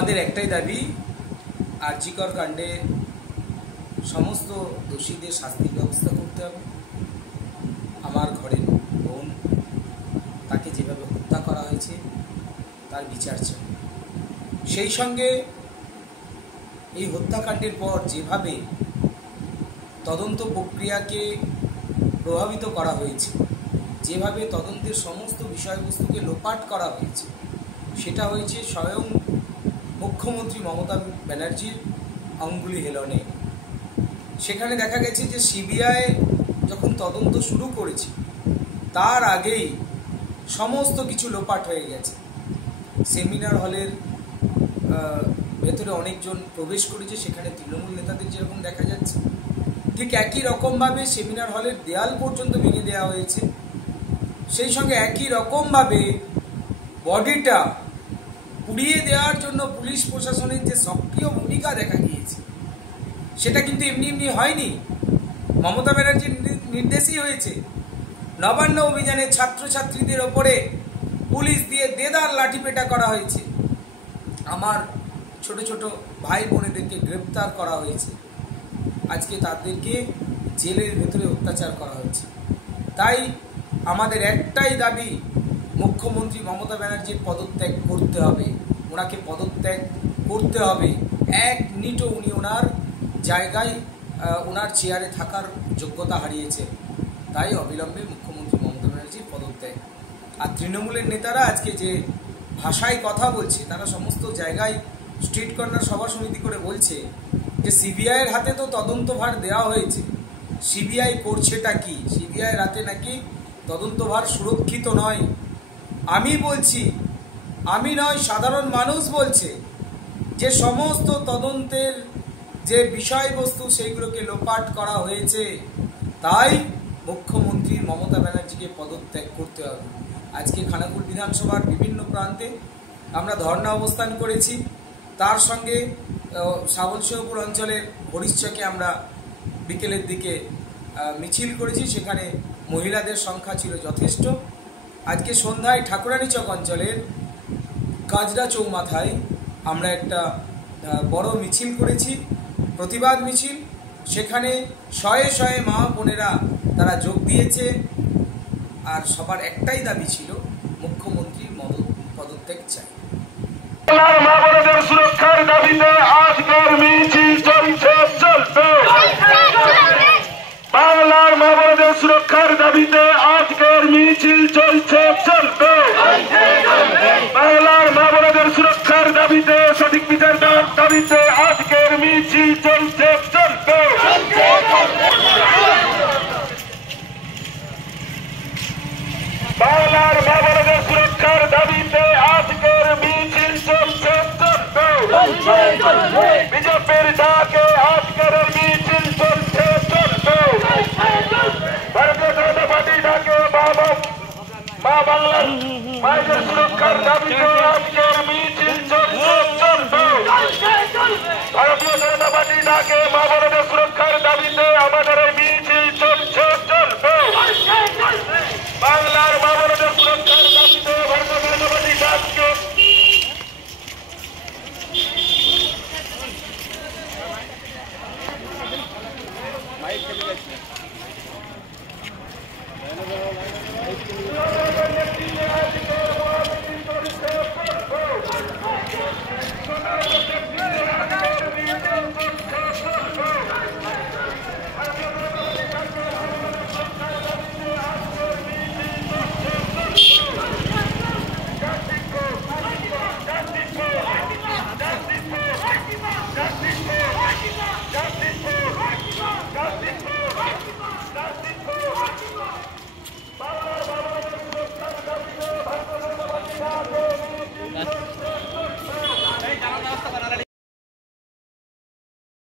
আমাদের একটাই দাবি, আরজিকর কাণ্ডে সমস্ত দোষীদের শাস্তির ব্যবস্থা করতে হবে। আমার ঘরের বোন, তাকে যেভাবে হত্যা করা হয়েছে তার বিচার চাই। সেই সঙ্গে এই হত্যাকাণ্ডের পর যেভাবে তদন্ত প্রক্রিয়াকে প্রভাবিত করা হয়েছে, যেভাবে তদন্তের সমস্ত বিষয়বস্তুকে লোপাট করা হয়েছে, সেটা হয়েছে স্বয়ং মুখ্যমন্ত্রী মমতা ব্যানার্জির আঙ্গুলি হেলনে। সেখানে দেখা গেছে যে সিবিআই যখন তদন্ত শুরু করেছে তার আগেই সমস্ত কিছু লোপাট হয়ে গেছে। সেমিনার হলের ভেতরে অনেকজন প্রবেশ করেছে, সেখানে তৃণমূল নেতাদের যেরকম দেখা যাচ্ছে, ঠিক একই রকমভাবে সেমিনার হলের দেয়াল পর্যন্ত ভেঙে দেওয়া হয়েছে। সেই সঙ্গে একই রকমভাবে বডিটা পুড়িয়ে দেওয়ার জন্য পুলিশ প্রশাসনের যে সক্রিয় ভূমিকা দেখা গিয়েছে, সেটা কিন্তু এমনি এমনি হয়নি, মমতা ব্যানার্জির নির্দেশই হয়েছে। নবান্ন অভিযানে ছাত্রছাত্রীদের ওপরে পুলিশ দিয়ে দেদার লাঠিপেটা করা হয়েছে, আমার ছোট ছোট ভাই বোনেদেরকে গ্রেপ্তার করা হয়েছে, আজকে তাদেরকে জেলের ভেতরে অত্যাচার করা হচ্ছে। তাই আমাদের একটাই দাবি, মুখ্যমন্ত্রী মমতা ব্যানার্জির পদত্যাগ করতে হবে, ওনাকে পদত্যাগ করতে হবে। এক মিনিটও উনি ওনার জায়গায় ওনার চেয়ারে থাকার যোগ্যতা হারিয়েছে। তাই অবিলম্বে মুখ্যমন্ত্রী মমতা ব্যানার্জির পদত্যাগ। আর তৃণমূলের নেতারা আজকে যে ভাষায় কথা বলছে, তারা সমস্ত জায়গায় স্ট্রিট কর্নার সভা সমিতি করে বলছে যে সিবিআইয়ের হাতে তো তদন্তভার দেওয়া হয়েছে, সিবিআই করছেটা কি, সিবিআইয়ের হাতে নাকি তদন্তভার সুরক্ষিত নয়। আমি বলছি, আমি নয়, সাধারণ মানুষ বলছে যে সমস্ত তদন্তের যে বিষয়বস্তু সেইগুলোকে লোপাট করা হয়েছে। তাই মুখ্যমন্ত্রী মমতা ব্যানার্জিকে পদত্যাগ করতে হবে। আজকে খানাকুল বিধানসভার বিভিন্ন প্রান্তে আমরা ধর্ণা অবস্থান করেছি, তার সঙ্গে শ্রাবণসিংহপুর অঞ্চলের হরিশচকে আমরা বিকেলের দিকে মিছিল করেছি, সেখানে মহিলাদের সংখ্যা ছিল যথেষ্ট। আজকে সন্ধ্যায় ঠাকুরানীচক অঞ্চলের কাজরা চৌমাথায় আমরা একটা বড় মিছিল করেছি, প্রতিবাদ মিছিল। সেখানে শয়ে শয়ে মা বোনেরা তারা যোগ দিয়েছে। আর সবার একটাই দাবি ছিল, মুখ্যমন্ত্রীর পদত্যাগ চাই। মা বোনেদের সুরক্ষার দাবিতে আজকের মিছিল চলছে, চলবে। বাংলার মা বোনেদের সুরক্ষার দাবিতে আজকের মিছিল চলছে, চলবে। বাংলার মা বোনেদের সুরক্ষার দাবিতে, সঠিক বিচার দেওয়ার দাবিতে আজকের মিছিল চলছে, চলবে। বাংলার মা বোনেদের সুরক্ষার দাবিতে আজকের মিছিল চলছে, চলবে। বিজেপির ডাকে আজকের মিছিল চলছে, চলবে। ভারতীয় জনতা পার্টি ডাকে মা বাংলার মায়েদের সুরক্ষার দাবিতে আজকের মিছিল চলছে, চলবে। ভারতীয় জনতা পার্টি ডাকে মা বোনেদের সুরক্ষার দাবিতে আমাদের এই মিছিল চলছে, চলবে। বাংলার মা বোনেদের সুরক্ষার দাবিতে ভারতীয় জনতা পার্টি ডাকে